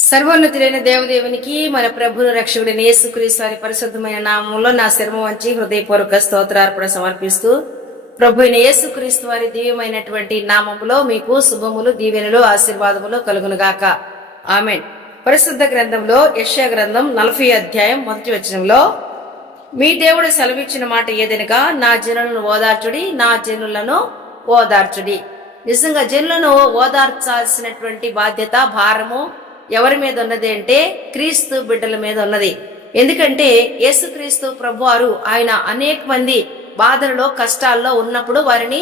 సర్వోన్నతులైన దేవదేవునికి మన ప్రభుని రక్షకుడైన యేసుక్రీస్తు వారి పరిశుద్ధమైన నామంలో నా శర్మ వంచి హృదయపూర్వక స్తోత్రార్పణ సమర్పిస్తూ ప్రభు అయిన యేసుక్రీస్తు వారి దివ్యమైనటువంటి నామములో మీకు శుభములు దీవెనలు ఆశీర్వాదములు కలుగునుగాక. ఆమె పరిశుద్ధ గ్రంథంలో యశ్యా గ్రంథం నలభై అధ్యాయం మొదటి వచనంలో మీ దేవుడు సెలవిచ్చిన మాట ఏదనగా నా జనులను ఓదార్చుడి నా జనులను ఓదార్చుడి. నిజంగా జనులను ఓదార్చాల్సినటువంటి బాధ్యత భారము ఎవరి మీద ఉన్నది అంటే క్రీస్తు బిడ్డల మీద ఉన్నది. ఎందుకంటే యేసుక్రీస్తు ప్రభువారు ఆయన అనేక మంది బాధలలో కష్టాల్లో ఉన్నప్పుడు వారిని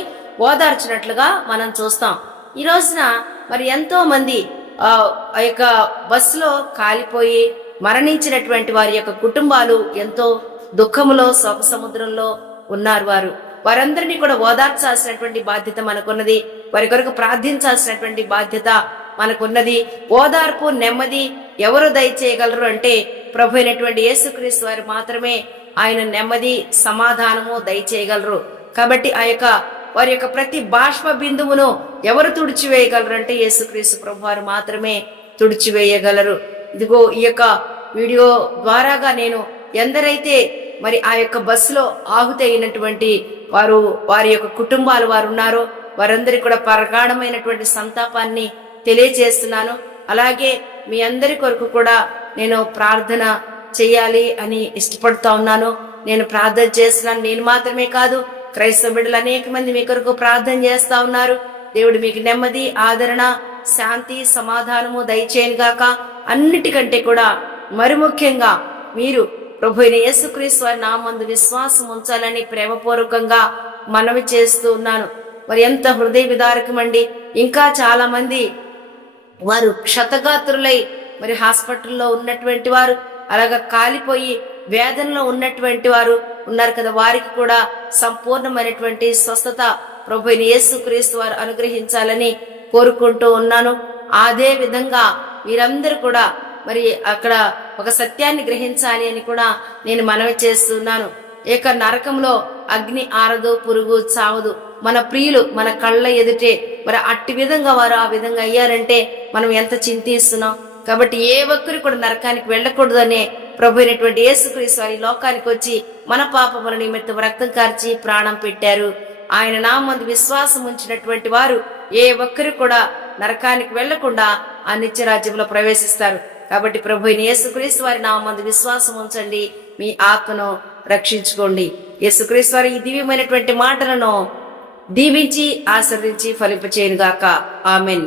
ఓదార్చినట్లుగా మనం చూస్తాం. ఈ రోజున మరి ఎంతో మంది ఆ ఆ యొక్క బస్సులో కాలిపోయి మరణించినటువంటి వారి యొక్క కుటుంబాలు ఎంతో దుఃఖములో శోక సముద్రంలో ఉన్నారు వారు. వారందరినీ కూడా ఓదార్చాల్సినటువంటి బాధ్యత మనకున్నది. వారి కొరకు ప్రార్థించాల్సినటువంటి బాధ్యత మనకున్నది. ఓదార్పు నెమ్మది ఎవరు దయచేయగలరు అంటే ప్రభు అయినటువంటి యేసుక్రీస్తు వారు మాత్రమే ఆయన నెమ్మది సమాధానము దయచేయగలరు. కాబట్టి ఆ యొక్క వారి యొక్క ప్రతి బాష్ప బిందువును ఎవరు తుడిచివేయగలరు అంటే యేసుక్రీస్తు ప్రభు వారు మాత్రమే తుడిచివేయగలరు. ఇదిగో ఈ యొక్క వీడియో ద్వారాగా నేను ఎందరైతే మరి ఆ యొక్క బస్సులో ఆహుతి అయినటువంటి వారు వారి యొక్క కుటుంబాలు వారు ఉన్నారో వారందరికీ కూడా ప్రగాఢమైనటువంటి సంతాపాన్ని తెలియజేస్తున్నాను. అలాగే మీ అందరి కొరకు కూడా నేను ప్రార్థన చేయాలి అని ఇష్టపడుతూ ఉన్నాను. నేను ప్రార్థన చేస్తున్నాను. నేను మాత్రమే కాదు క్రైస్తవ బిడ్డలు అనేక మంది మీ కొరకు ప్రార్థన చేస్తా ఉన్నారు. దేవుడు మీకు నెమ్మది ఆదరణ శాంతి సమాధానము దయచేయను గాక. అన్నిటికంటే కూడా మరి ముఖ్యంగా మీరు ప్రభు అయిన యేసుక్రీస్తు వారి నామందు విశ్వాసం ఉంచాలని ప్రేమపూర్వకంగా మనవి చేస్తూ ఉన్నాను. మరి ఎంత హృదయ విదారకమండి ఇంకా చాలా మంది వారు క్షతగాత్రులై మరి హాస్పిటల్లో ఉన్నటువంటి వారు అలాగా కాలిపోయి వేదనలో ఉన్నటువంటి వారు ఉన్నారు కదా. వారికి కూడా సంపూర్ణమైనటువంటి స్వస్థత ప్రభుని యేసుక్రీస్తు వారు అనుగ్రహించాలని కోరుకుంటూ ఉన్నాను. అదే విధంగా మీరందరూ కూడా మరి అక్కడ ఒక సత్యాన్ని గ్రహించాలి అని కూడా నేను మనవి చేస్తున్నాను. ఇక నరకంలో అగ్ని ఆరదు పురుగు చావదు. మన ప్రియులు మన కళ్ళ ఎదుటే మరి అట్టి విధంగా వారు ఆ విధంగా అయ్యారంటే మనం ఎంత చింతిస్తున్నాం? కాబట్టి ఏ ఒక్కరు కూడా నరకానికి వెళ్ళకూడదు అనే ప్రభు అయినటువంటి యేసుక్రీస్తు ఈ లోకానికి వచ్చి మన పాపముల నిమిత్తం రక్తం కార్చి ప్రాణం పెట్టారు. ఆయన నామందు విశ్వాసం ఉంచినటువంటి వారు ఏ ఒక్కరు కూడా నరకానికి వెళ్ళకుండా ఆ నిత్యరాజ్యంలో ప్రవేశిస్తారు. కాబట్టి ప్రభు అయిన యేసుక్రీస్తు వారి నామందు విశ్వాసం ఉంచండి. మీ ఆత్మను రక్షించుకోండి. యేసుక్రీస్తు వారి ఈ దివ్యమైనటువంటి మాటలను దీవించి ఆశ్రదించి ఫలింపచేయునుగాక. ఆమెన్.